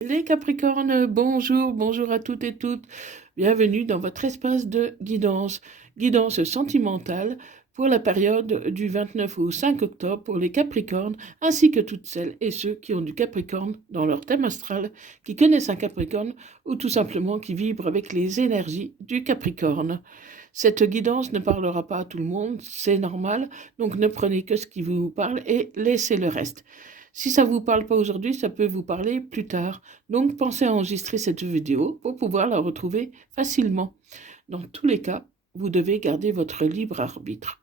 Les Capricornes, bonjour, bonjour à toutes et toutes. Bienvenue dans votre espace de guidance, guidance sentimentale pour la période du 29 au 5 octobre pour les Capricornes, ainsi que toutes celles et ceux qui ont du Capricorne dans leur thème astral, qui connaissent un Capricorne ou tout simplement qui vibrent avec les énergies du Capricorne. Cette guidance ne parlera pas à tout le monde, c'est normal, donc ne prenez que ce qui vous parle et laissez le reste. Si ça ne vous parle pas aujourd'hui, ça peut vous parler plus tard. Donc pensez à enregistrer cette vidéo pour pouvoir la retrouver facilement. Dans tous les cas, vous devez garder votre libre arbitre.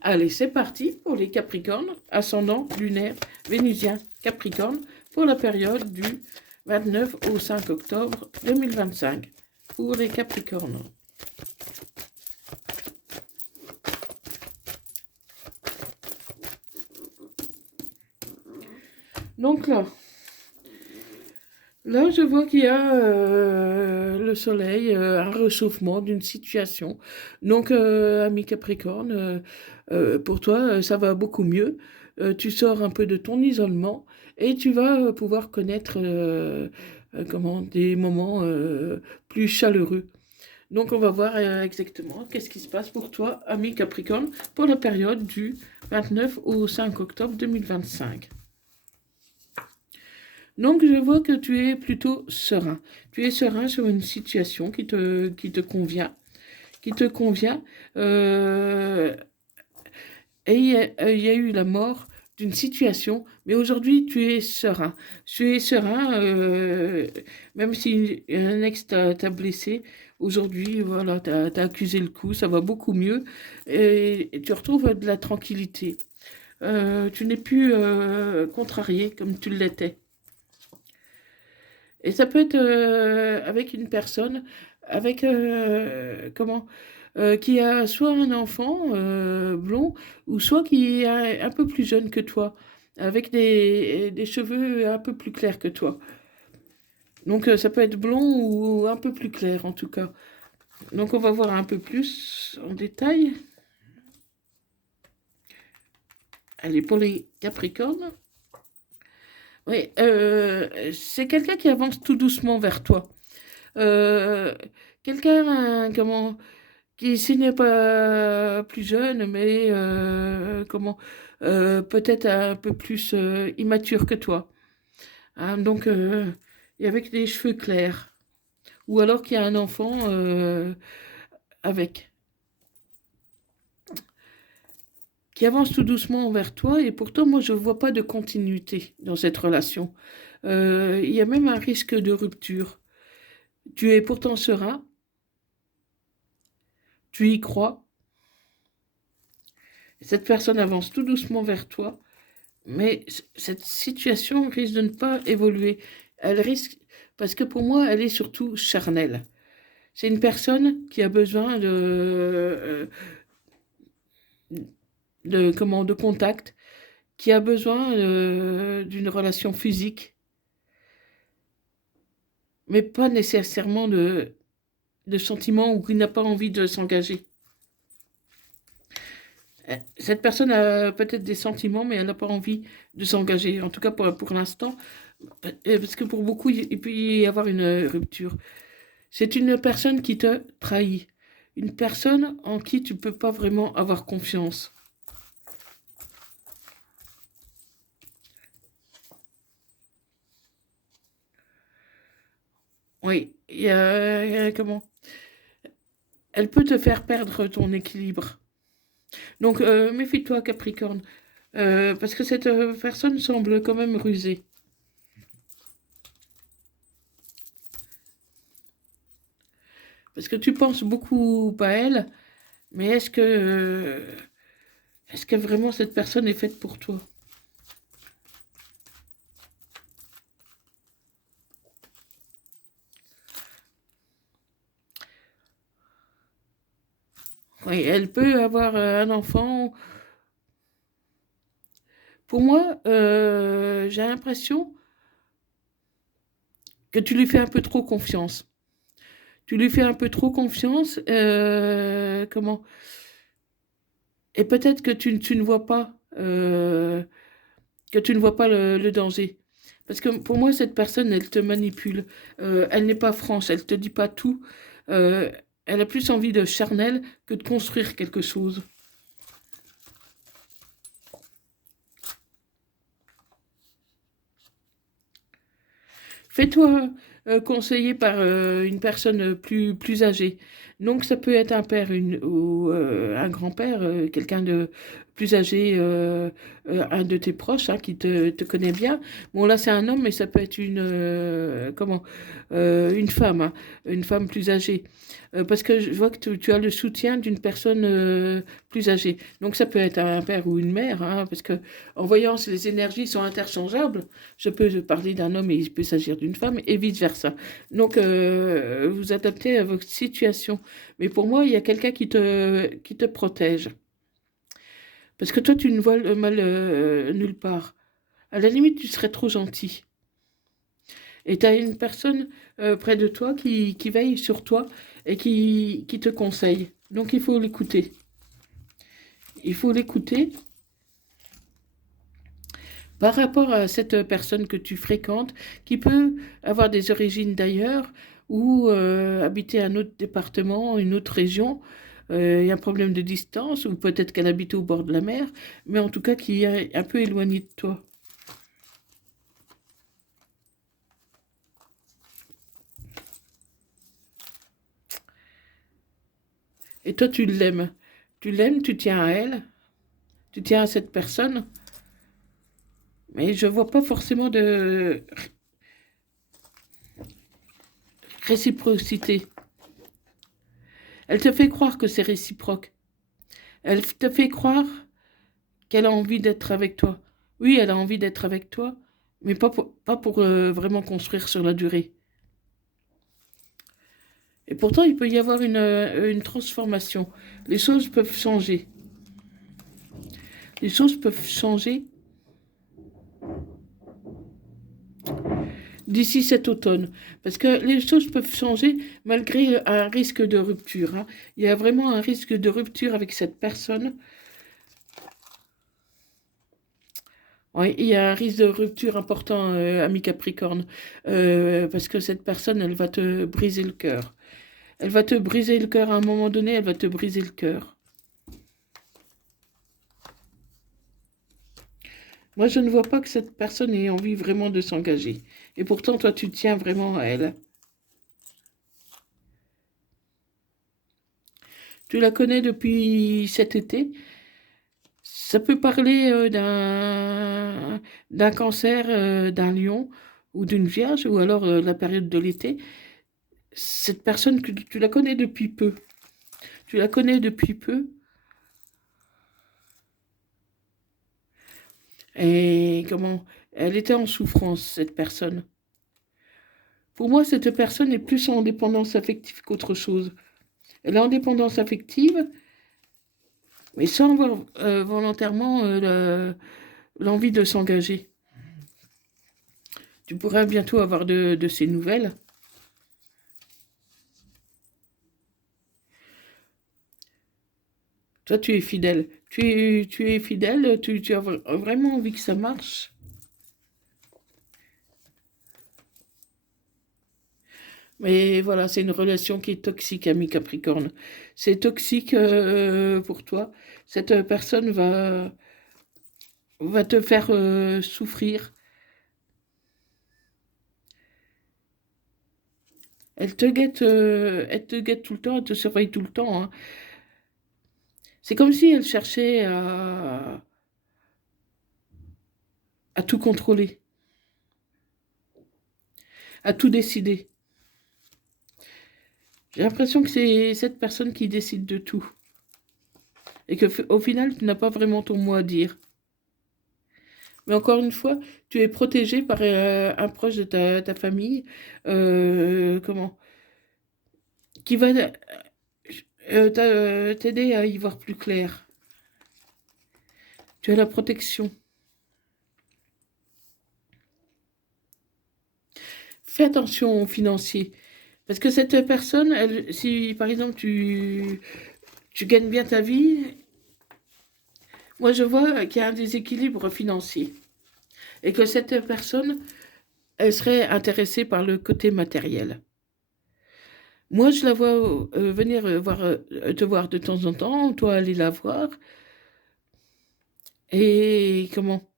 Allez, c'est parti pour les Capricornes, ascendant lunaire vénusien Capricorne, pour la période du 29 au 5 octobre 2025. Pour les Capricornes. Donc là, je vois qu'il y a le soleil, un réchauffement d'une situation. Donc, ami Capricorne, pour toi, ça va beaucoup mieux. Tu sors un peu de ton isolement et tu vas pouvoir connaître des moments plus chaleureux. Donc, on va voir exactement qu'est-ce qui se passe pour toi, ami Capricorne, pour la période du 29 au 5 octobre 2025. Donc, je vois que tu es plutôt serein. Tu es serein sur une situation qui te convient. Qui te convient. Et il y a eu la mort d'une situation, mais aujourd'hui, tu es serein. Tu es serein, même si un ex t'a blessé. Aujourd'hui, voilà, t'as accusé le coup, ça va beaucoup mieux. Et tu retrouves de la tranquillité. Tu n'es plus contrarié comme tu l'étais. Et ça peut être avec une personne, avec qui a soit un enfant blond, ou soit qui est un peu plus jeune que toi, avec des cheveux un peu plus clairs que toi. Donc ça peut être blond ou un peu plus clair en tout cas. Donc on va voir un peu plus en détail. Allez, pour les Capricornes. Oui, c'est quelqu'un qui avance tout doucement vers toi. Euh, quelqu'un, qui s'il n'est pas plus jeune, mais peut-être un peu plus immature que toi. Hein, donc, et avec des cheveux clairs. Ou alors qu'il y a un enfant avec, qui avance tout doucement vers toi, et pourtant, moi, je ne vois pas de continuité dans cette relation. Il y a même un risque de rupture. Tu es pourtant serein, tu y crois, cette personne avance tout doucement vers toi, mais cette situation risque de ne pas évoluer. Elle risque, parce que pour moi, elle est surtout charnelle. C'est une personne qui a besoin de contact, qui a besoin d'une relation physique, mais pas nécessairement de sentiments ou qui n'a pas envie de s'engager. Cette personne a peut-être des sentiments, mais elle n'a pas envie de s'engager. En tout cas, pour l'instant, parce que pour beaucoup, il peut y avoir une rupture. C'est une personne qui te trahit. Une personne en qui tu ne peux pas vraiment avoir confiance. Oui, elle peut te faire perdre ton équilibre. Donc, méfie-toi, Capricorne. Parce que cette personne semble quand même rusée. Parce que tu penses beaucoup à elle, mais est-ce que vraiment cette personne est faite pour toi? Oui, elle peut avoir un enfant. Pour moi, j'ai l'impression que tu lui fais un peu trop confiance. Tu lui fais un peu trop confiance, et peut-être que tu ne vois pas, le danger. Parce que pour moi, cette personne, elle te manipule. Elle n'est pas franche, elle te dit pas tout. Euh, Elle a plus envie de charnel que de construire quelque chose. Fais-toi conseiller par une personne plus âgée. Donc ça peut être un père ou un grand-père, quelqu'un de plus âgé, un de tes proches hein, qui te connaît bien. Bon là c'est un homme, mais ça peut être une femme plus âgée. Parce que je vois que tu as le soutien d'une personne plus âgée. Donc ça peut être un père ou une mère, hein, parce que en voyant si les énergies sont interchangeables, je peux parler d'un homme et il peut s'agir d'une femme et vice-versa. Donc, vous adaptez à votre situation. Mais pour moi, il y a quelqu'un qui te protège. Parce que toi, tu ne vois le mal nulle part. À la limite, tu serais trop gentil. Et tu as une personne près de toi qui veille sur toi et qui te conseille. Donc, il faut l'écouter. Il faut l'écouter par rapport à cette personne que tu fréquentes, qui peut avoir des origines d'ailleurs ou habiter un autre département, une autre région, il y a un problème de distance, ou peut-être qu'elle habite au bord de la mer, mais en tout cas qui est un peu éloignée de toi. Et toi, tu l'aimes. Tu l'aimes, tu tiens à elle, tu tiens à cette personne, mais je vois pas forcément de réciprocité. Elle te fait croire que c'est réciproque. Elle te fait croire qu'elle a envie d'être avec toi. Oui, elle a envie d'être avec toi, mais pas pour vraiment construire sur la durée. Et pourtant, il peut y avoir une transformation. Les choses peuvent changer. Les choses peuvent changer d'ici cet automne. Parce que les choses peuvent changer malgré un risque de rupture, hein. Il y a vraiment un risque de rupture avec cette personne. Ouais, il y a un risque de rupture important, ami Capricorne. Parce que cette personne, elle va te briser le cœur. Elle va te briser le cœur à un moment donné, elle va te briser le cœur. Moi, je ne vois pas que cette personne ait envie vraiment de s'engager. Et pourtant, toi, tu tiens vraiment à elle. Tu la connais depuis cet été. Ça peut parler d'un cancer, d'un lion ou d'une vierge, ou alors la période de l'été. Cette personne, tu la connais depuis peu. Tu la connais depuis peu. Et comment? Elle était en souffrance, cette personne. Pour moi, cette personne est plus en dépendance affective qu'autre chose. Elle est en dépendance affective, mais sans avoir volontairement l'envie de s'engager. Tu pourras bientôt avoir de ces nouvelles. Toi, tu es fidèle. Tu es fidèle, tu as vraiment envie que ça marche. Mais voilà, c'est une relation qui est toxique, ami Capricorne. C'est toxique pour toi. Cette personne va te faire souffrir. Elle te guette tout le temps, elle te surveille tout le temps, hein. C'est comme si elle cherchait à tout contrôler, à tout décider. J'ai l'impression que c'est cette personne qui décide de tout. Et que au final, tu n'as pas vraiment ton mot à dire. Mais encore une fois, tu es protégé par un proche de ta famille, comment, qui va t'aider à y voir plus clair. Tu as la protection. Fais attention aux financiers. Parce que cette personne, si par exemple tu gagnes bien ta vie, moi je vois qu'il y a un déséquilibre financier. Et que cette personne, elle serait intéressée par le côté matériel. Moi, je la vois venir te voir de temps en temps, toi aller la voir, et comment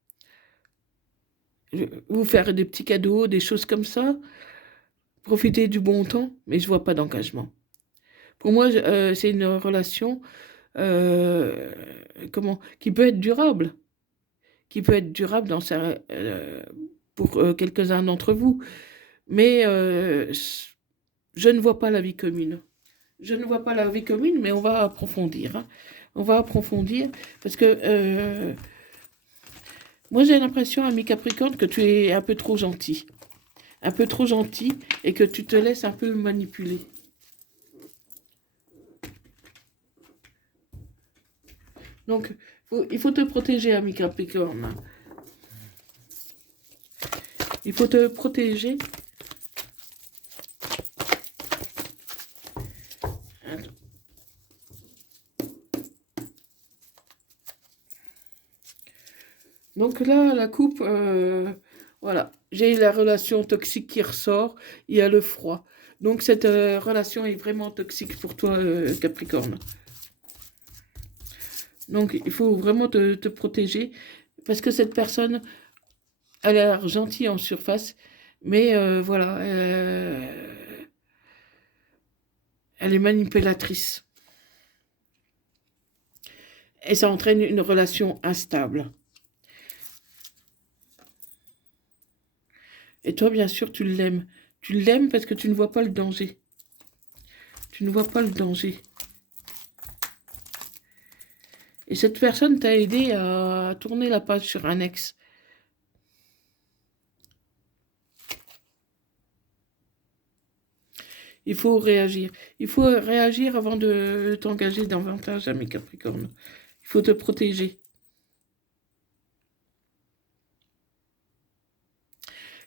vous faire des petits cadeaux, des choses comme ça, profiter du bon temps, mais je vois pas d'engagement. Pour moi, c'est une relation euh, qui peut être durable, qui peut être durable pour quelques-uns d'entre vous, mais je ne vois pas la vie commune. Je ne vois pas la vie commune, mais on va approfondir, hein. On va approfondir parce que moi j'ai l'impression, ami Capricorne, que tu es un peu trop gentil. Un peu trop gentil et que tu te laisses un peu manipuler. Donc, il faut te protéger, ami Capricorne. Il faut te protéger. Donc là, la coupe, voilà. J'ai la relation toxique qui ressort, il y a le froid. Donc cette relation est vraiment toxique pour toi, Capricorne. Donc il faut vraiment te protéger parce que cette personne, elle a l'air gentille en surface, mais voilà, elle est manipulatrice. Et ça entraîne une relation instable. Et toi, bien sûr, tu l'aimes. Tu l'aimes parce que tu ne vois pas le danger. Tu ne vois pas le danger. Et cette personne t'a aidé à tourner la page sur un ex. Il faut réagir. Il faut réagir avant de t'engager davantage, ami Capricorne. Il faut te protéger.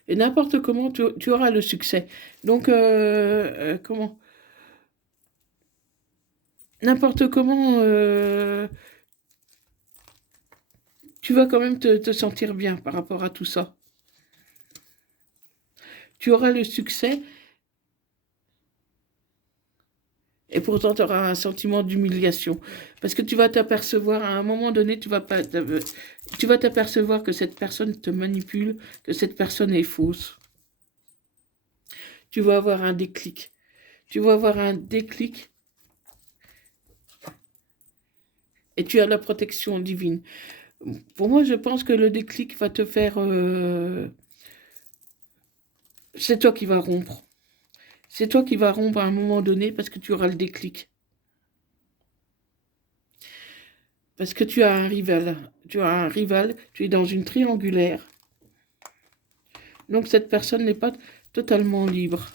Et n'importe comment, tu auras le succès. Donc, comment n'importe comment, tu vas quand même te sentir bien par rapport à tout ça. Tu auras le succès et pourtant tu auras un sentiment d'humiliation. Parce que tu vas t'apercevoir, à un moment donné, tu vas t'apercevoir que cette personne te manipule, que cette personne est fausse. Tu vas avoir un déclic. Tu vas avoir un déclic et tu as la protection divine. Pour moi, je pense que le déclic va te faire... c'est toi qui vas rompre. C'est toi qui vas rompre à un moment donné parce que tu auras le déclic. Parce que tu as un rival. Tu as un rival, tu es dans une triangulaire. Donc cette personne n'est pas totalement libre.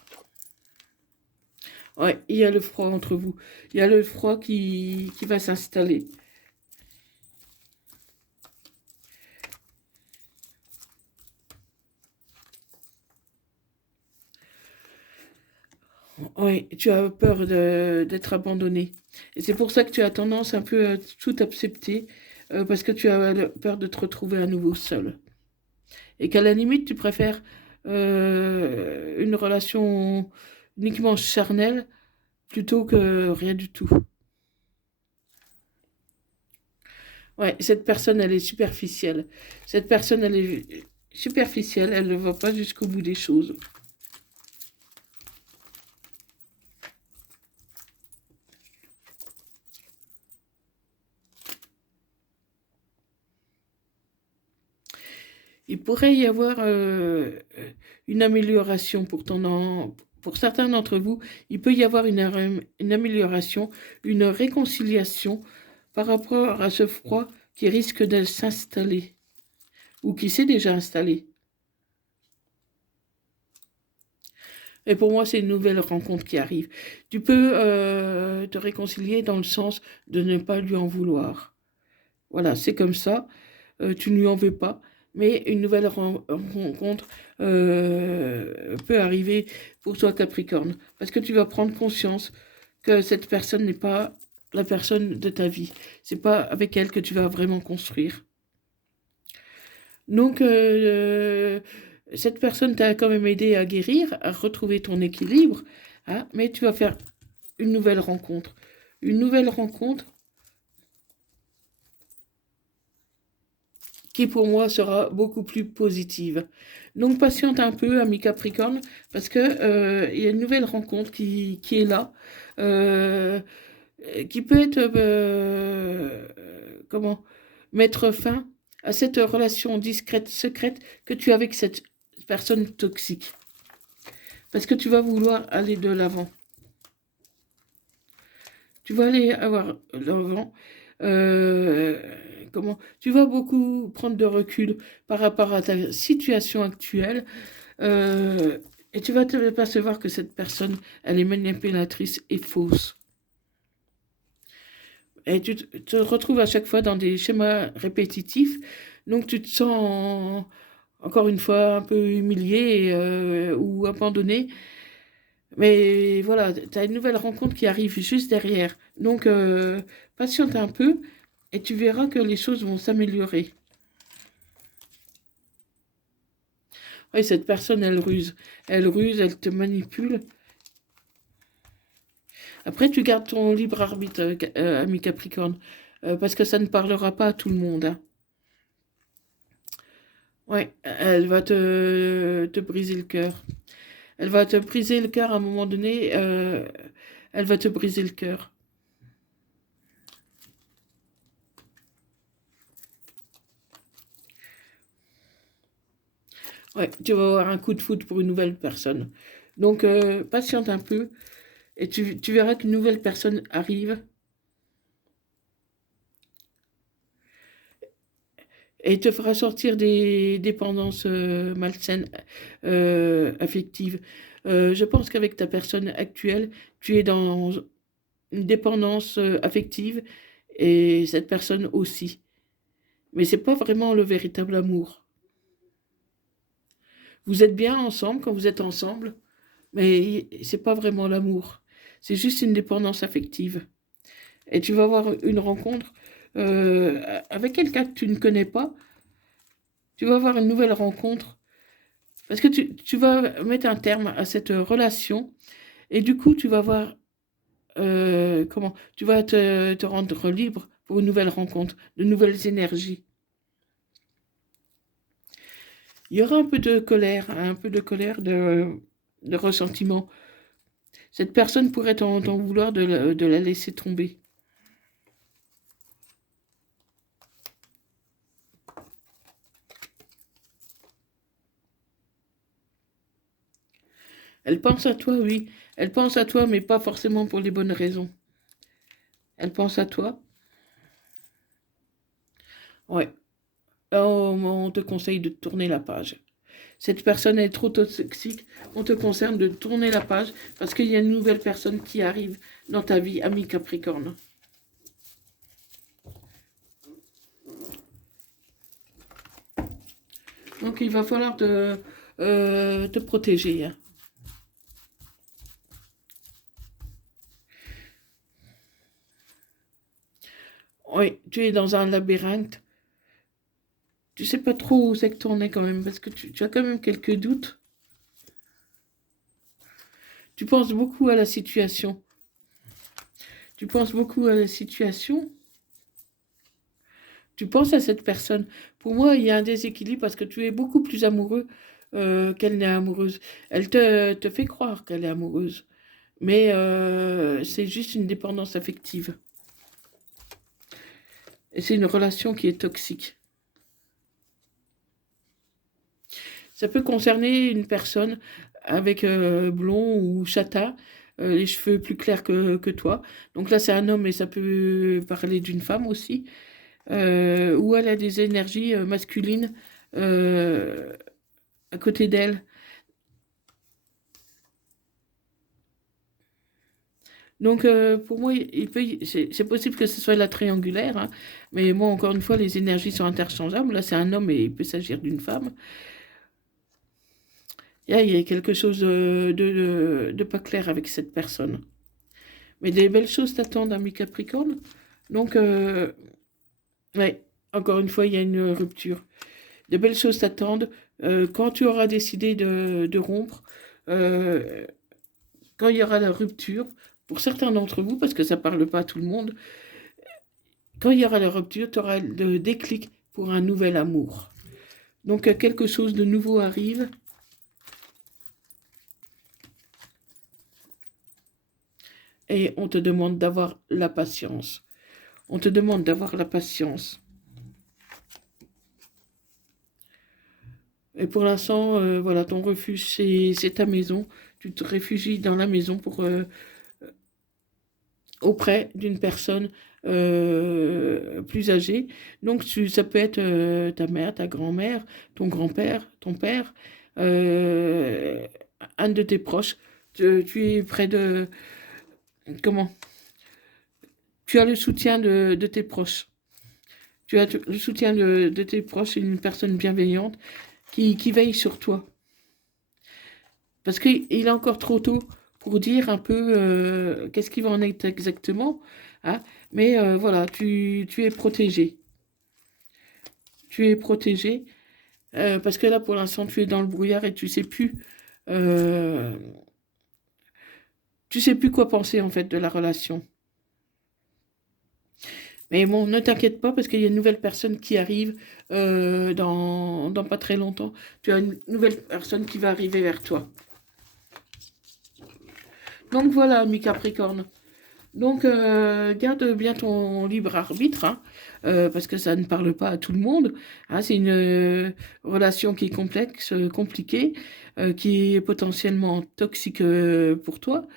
Ouais, il y a le froid entre vous. Il y a le froid qui va s'installer. Oui, tu as peur d'être abandonné. Et c'est pour ça que tu as tendance un peu à tout accepter, parce que tu as peur de te retrouver à nouveau seul. Et qu'à la limite, tu préfères une relation uniquement charnelle plutôt que rien du tout. Ouais, cette personne, elle est superficielle. Cette personne, elle est superficielle, elle ne va pas jusqu'au bout des choses. Il pourrait y avoir une amélioration pour certains d'entre vous. Il peut y avoir une amélioration, une réconciliation par rapport à ce froid qui risque de s'installer ou qui s'est déjà installé. Et pour moi, c'est une nouvelle rencontre qui arrive. Tu peux te réconcilier dans le sens de ne pas lui en vouloir. Voilà, c'est comme ça. Tu ne lui en veux pas. Mais une nouvelle rencontre peut arriver pour toi, Capricorne. Parce que tu vas prendre conscience que cette personne n'est pas la personne de ta vie. C'est pas avec elle que tu vas vraiment construire. Donc, Cette personne t'a quand même aidé à guérir, à retrouver ton équilibre, hein, mais tu vas faire une nouvelle rencontre. Une nouvelle rencontre qui pour moi sera beaucoup plus positive. Donc patiente un peu, ami Capricorne, parce que il y a une nouvelle rencontre qui est là, euh, qui peut être, comment, mettre fin à cette relation discrète, secrète que tu as avec cette personne toxique. Parce que tu vas vouloir aller de l'avant. Tu vas aller avoir l'avant. Euh, tu vas beaucoup prendre de recul par rapport à ta situation actuelle, euh, et tu vas te percevoir que cette personne, elle est manipulatrice et fausse. Et tu te retrouves à chaque fois dans des schémas répétitifs, donc tu te sens encore une fois un peu humilié ou abandonné. Mais voilà, tu as une nouvelle rencontre qui arrive juste derrière. Donc, patiente un peu et tu verras que les choses vont s'améliorer. Oui, cette personne, elle ruse. Elle ruse, elle te manipule. Après, tu gardes ton libre arbitre, ami Capricorne, parce que ça ne parlera pas à tout le monde, hein. Ouais, elle va te briser le cœur. Elle va te briser le cœur à un moment donné. Elle va te briser le cœur. Ouais, tu vas avoir un coup de foudre pour une nouvelle personne. Donc, patiente un peu et tu verras qu'une nouvelle personne arrive et te fera sortir des dépendances malsaines, affectives. Je pense qu'avec ta personne actuelle, tu es dans une dépendance affective et cette personne aussi. Mais c'est pas vraiment le véritable amour. Vous êtes bien ensemble quand vous êtes ensemble, mais c'est pas vraiment l'amour. C'est juste une dépendance affective. Et tu vas avoir une rencontre avec quelqu'un que tu ne connais pas. Tu vas avoir une nouvelle rencontre parce que tu vas mettre un terme à cette relation et du coup tu vas voir tu vas te rendre libre pour une nouvelle rencontre, de nouvelles énergies. Il y aura un peu de colère, un peu de colère, de ressentiment. Cette personne pourrait t'en vouloir de la laisser tomber. Elle pense à toi, oui. Elle pense à toi, mais pas forcément pour les bonnes raisons. Elle pense à toi. Ouais. Oh, on te conseille de tourner la page. Cette personne est trop toxique. On te conseille de tourner la page parce qu'il y a une nouvelle personne qui arrive dans ta vie, ami Capricorne. Donc il va falloir te protéger, hein. Oui, tu es dans un labyrinthe. Tu sais pas trop où c'est que tourner quand même parce que tu as quand même quelques doutes. Tu penses beaucoup à la situation. Tu penses beaucoup à la situation. Tu penses à cette personne. Pour moi, il y a un déséquilibre parce que tu es beaucoup plus amoureux qu'elle n'est amoureuse. Elle te fait croire qu'elle est amoureuse. Mais c'est juste une dépendance affective. Et c'est une relation qui est toxique. Ça peut concerner une personne avec blond ou châtain, les cheveux plus clairs que toi. Donc là, c'est un homme, mais ça peut parler d'une femme aussi. Où elle a des énergies masculines euh, à côté d'elle. Donc pour moi, c'est possible que ce soit la triangulaire, hein, mais moi, encore une fois, les énergies sont interchangeables. Là, c'est un homme et il peut s'agir d'une femme. Il y a quelque chose de pas clair avec cette personne. Mais des belles choses t'attendent, ami Capricorne. Donc, ouais, encore une fois, il y a une rupture. De belles choses t'attendent. Quand tu auras décidé de rompre, euh, quand il y aura la rupture, pour certains d'entre vous, parce que ça ne parle pas à tout le monde, quand il y aura la rupture, tu auras le déclic pour un nouvel amour. Donc quelque chose de nouveau arrive. Et on te demande d'avoir la patience. On te demande d'avoir la patience. Et pour l'instant, voilà, ton refuge, c'est ta maison. Tu te réfugies dans la maison pour auprès d'une personne plus âgée. Donc, ça peut être ta mère, ta grand-mère, ton grand-père, ton père, euh, un de tes proches. Tu es près de... Comment? Tu as le soutien de tes proches. Tu as le soutien de tes proches et une personne bienveillante qui veille sur toi. Parce qu'il est encore trop tôt pour dire un peu qu'est-ce qui va en être exactement. Hein, mais voilà, tu es protégé. Tu es protégé. Parce que là, pour l'instant, tu es dans le brouillard et tu sais plus quoi penser en fait de la relation. Mais bon, ne t'inquiète pas parce qu'il y a une nouvelle personne qui arrive dans pas très longtemps. Tu as une nouvelle personne qui va arriver vers toi. Donc voilà, ami Capricorne. Donc garde bien ton libre arbitre, hein, parce que ça ne parle pas à tout le monde. Hein, c'est une relation qui est complexe, compliquée, qui est potentiellement toxique pour toi.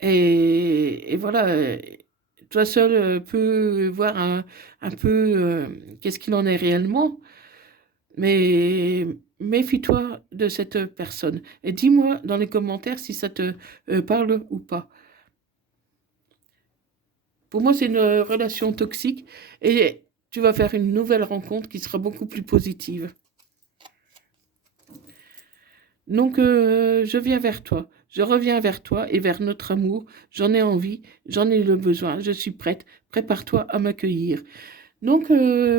Et voilà, toi seul peux voir un peu qu'est-ce qu'il en est réellement, mais méfie-toi de cette personne. Et dis-moi dans les commentaires si ça te parle ou pas. Pour moi, c'est une relation toxique et tu vas faire une nouvelle rencontre qui sera beaucoup plus positive. Donc, je viens vers toi, je reviens vers toi et vers notre amour. J'en ai envie, j'en ai le besoin, je suis prête. Prépare-toi à m'accueillir. Donc,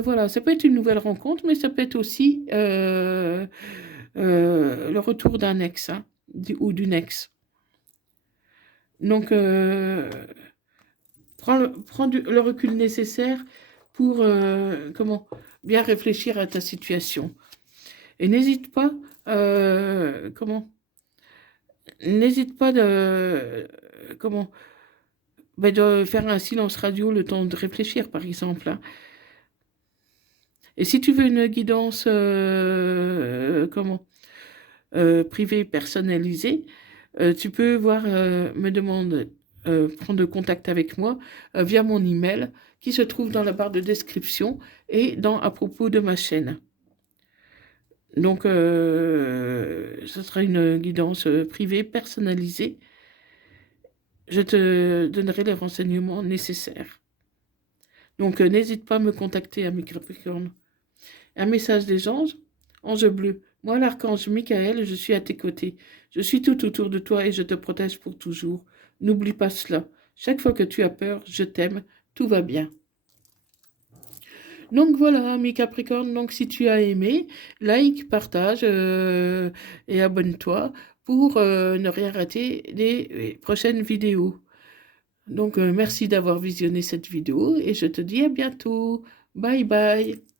voilà, ça peut être une nouvelle rencontre, mais ça peut être aussi le retour d'un ex hein, ou d'une ex. Donc, prends le recul nécessaire pour comment bien réfléchir à ta situation. Et comment n'hésite pas comment de faire un silence radio le temps de réfléchir, par exemple. Hein. Et si tu veux une guidance privée personnalisée, tu peux prendre contact avec moi via mon email qui se trouve dans la barre de description et à propos de ma chaîne. Donc, ce sera une guidance privée personnalisée. Je te donnerai les renseignements nécessaires. Donc, n'hésite pas à me contacter, ami Capricorne. Un message des anges, ange bleu. Moi, l'archange Michael, je suis à tes côtés. Je suis tout autour de toi et je te protège pour toujours. N'oublie pas cela. Chaque fois que tu as peur, je t'aime. Tout va bien. Donc voilà, mes Capricornes, donc si tu as aimé, like, partage et abonne-toi pour ne rien rater des prochaines vidéos. Donc merci d'avoir visionné cette vidéo et je te dis à bientôt. Bye bye.